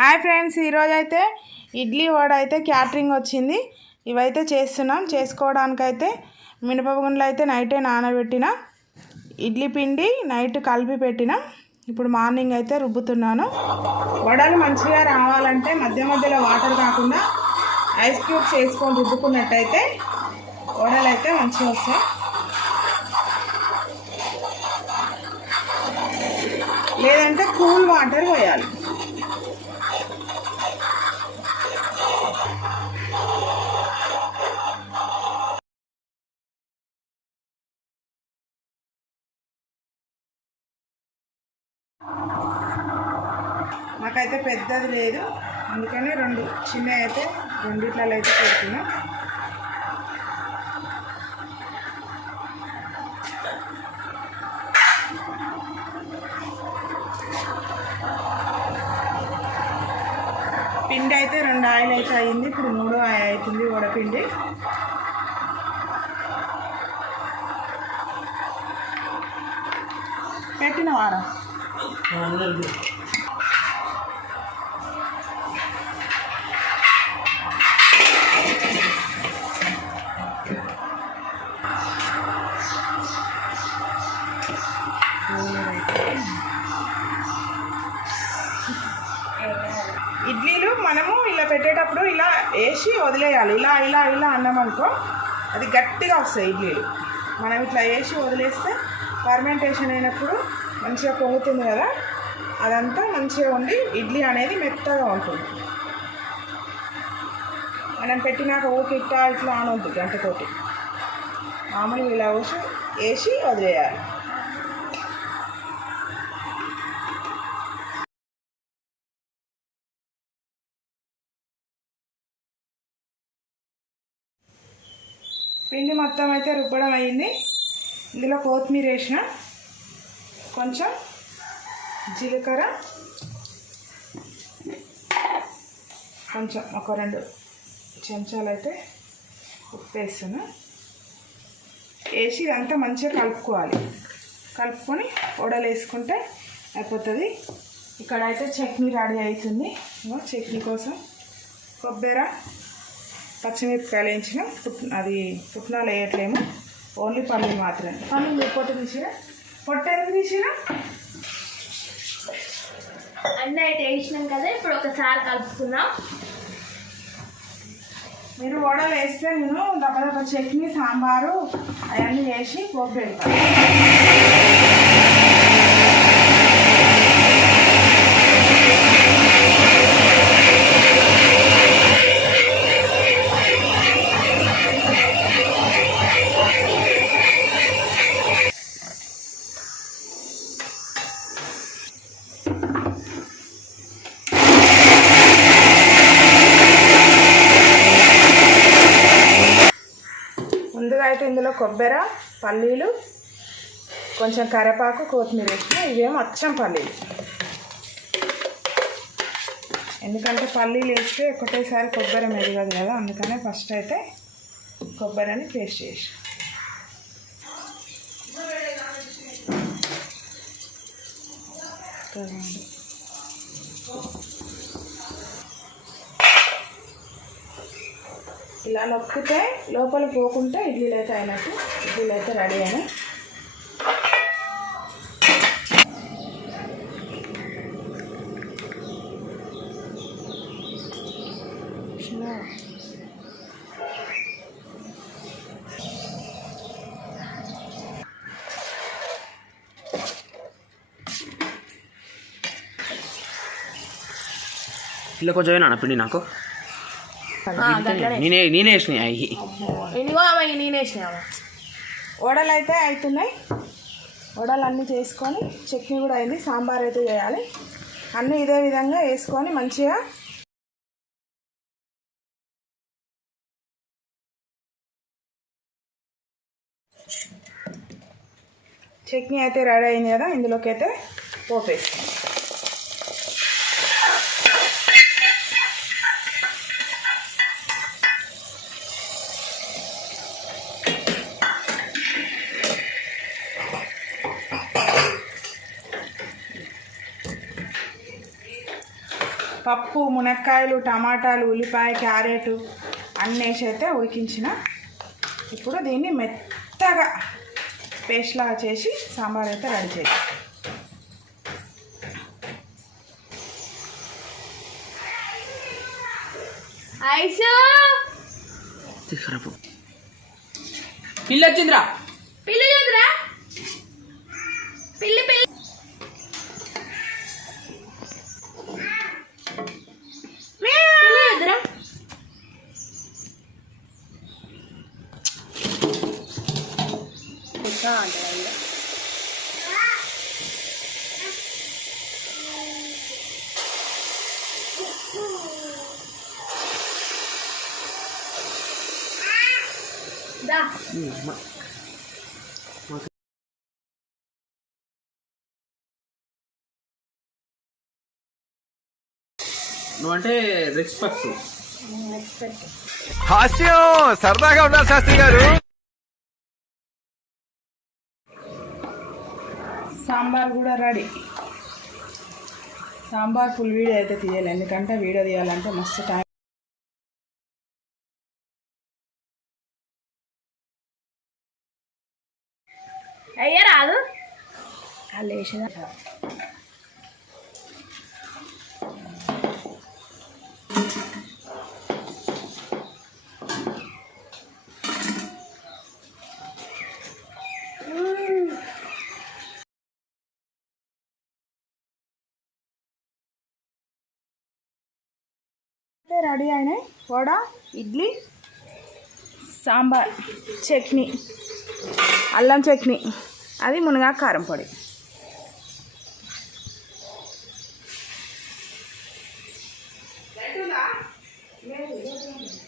Hi friends, ఈరోజు అయితే ఇడ్లీ వడ అయితే క్యాటరింగ్ వచ్చింది. ఇవైతే చేస్తున్నాం. చేసుకోవడానికైతే మినపప్పు గుండ్లు అయితే నైటే నానబెట్టిన, ఇడ్లీ పిండి నైట్ కలిపి పెట్టిన. ఇప్పుడు మార్నింగ్ అయితే రుబ్బుతున్నాను. వడలు మంచిగా రావాలంటే మధ్య మధ్యలో వాటర్ కాకుండా ఐస్ క్యూబ్స్ వేసుకొని రుబ్బుకున్నట్టయితే వడలు అయితే మంచిగా వస్తాయి. లేదంటే కూల్ వాటర్ పోయాలి. నాకైతే పెద్దది లేదు, అందుకని రెండు చిన్నవి అయితే రెండిట్లలో అయితే పెడుతున్నా. పిండి అయితే 2 ఆయిల్ అయితే అయింది. ఇప్పుడు 3వ ఆయిల్ అవుతుంది వడపిండి. పెట్టిన వారం ఇడ్లీలు మనము ఇలా పెట్టేటప్పుడు ఇలా వేసి వదిలేయాలి. ఇలా ఇలా ఇలా అన్నామనుకో అది గట్టిగా వస్తాయి ఇడ్లీలు. మనం ఇట్లా వేసి వదిలేస్తే ఫర్మెంటేషన్ అయినప్పుడు మంచిగా పొంగుతుంది కదా, అదంతా మంచిగా ఉండి ఇడ్లీ అనేది మెత్తగా ఉంటుంది. మనం పెట్టినాక ఓకే ఇట్లా ఇట్లా అనొద్దు, గంటతోటి మామూలుగా ఇలా వేసి వదిలేయాలి. పిండి మొత్తం అయితే రుబ్బడం అయింది. ఇందులో కొత్తిమీర వేసిన, కొంచెం జీలకర్ర, కొంచెం ఒక 2 చెంచాలు అయితే ఉప్పు వేస్తున్నా. వేసి ఇదంతా మంచిగా కలుపుకోవాలి. కలుపుకొని వడలు వేసుకుంటే అయిపోతుంది. ఇక్కడ అయితే చట్నీ రెడీ అవుతుంది. చట్నీ కోసం కొబ్బరి, పచ్చిమిరపకాయలు వేయించిన, అది పుట్నాలు వేయట్లేము, ఓన్లీ పల్లీలు మాత్రమే. పల్లీలు పొట్టు తీసిరా, పొట్టు ఎందుకు తీసిరా? అన్నీ అయితే వేసినాం కదా, ఇప్పుడు ఒకసారి కలుపుకుందాం. మీరు వడలు వేస్తే నేను దబ్బదబ్బ చట్నీ, సాంబారు అవన్నీ వేసి పోపు పెడతాను. ముందుగా అయితే ఇందులో కొబ్బరి, పల్లీలు, కొంచెం కరివేపాకు, కొత్తిమీర వేసిన. ఇవేమో అచ్చం పల్లీలు, ఎందుకంటే పల్లీలు వేస్తే ఒకటేసారి కొబ్బరి మెదగదు కదా, అందుకనే ఫస్ట్ అయితే కొబ్బరిని పేస్ట్ చేసి ఇలా నొక్కితే లోపల పోకుంటే ఇడ్లీలు అయితే అయినట్టు. ఇడ్లీలు అయితే రెడీ అయినాయి. ఇలా కొంచెం అయినా పిండి నాకు నేనే వేసినాయి అవి. ఇదిగో నేనే వేసినా. వడలు అయితే అవుతున్నాయి. వడలు అన్నీ చేసుకొని చట్నీ కూడా అయింది. సాంబార్ అయితే చేయాలి. అన్నీ ఇదే విధంగా వేసుకొని మంచిగా చట్నీ అయితే రెడీ అయింది కదా, ఇందులోకి అయితే పోపు వేస్తాం. పప్పు, మునక్కాయలు, టమాటాలు, ఉల్లిపాయ, క్యారెట్ అన్నీ వేసి అయితే ఉడికించిన. ఇప్పుడు దీన్ని మెత్తగా పేస్ట్లా చేసి సాంబార్ అయితే రెడీ చేయాలి. ఐసు తీసుకురాపు. పిల్లి వచ్చిందిరా. పిల్లి చూద్దురా, పిల్లి పిల్లి. పిల్లి చూద్దురా. దా నువ్వంటే రెస్పెక్ట్. హాస్యం సరదాగా ఉండాలి శాస్త్రి గారు. సాంబార్ కూడా రెడీ. సాంబార్ ఫుల్ వీడియో అయితే తీయాలి, ఎందుకంటే వీడియో తీయాలంటే మస్తు టైం. అయ్యా రాదు. వాళ్ళు వేసేదా రెడీ అయినాయి. వడ, ఇడ్లీ, సాంబార్, చట్నీ, అల్లం చట్నీ, అది మునగాకు కారం పొడి. లేదు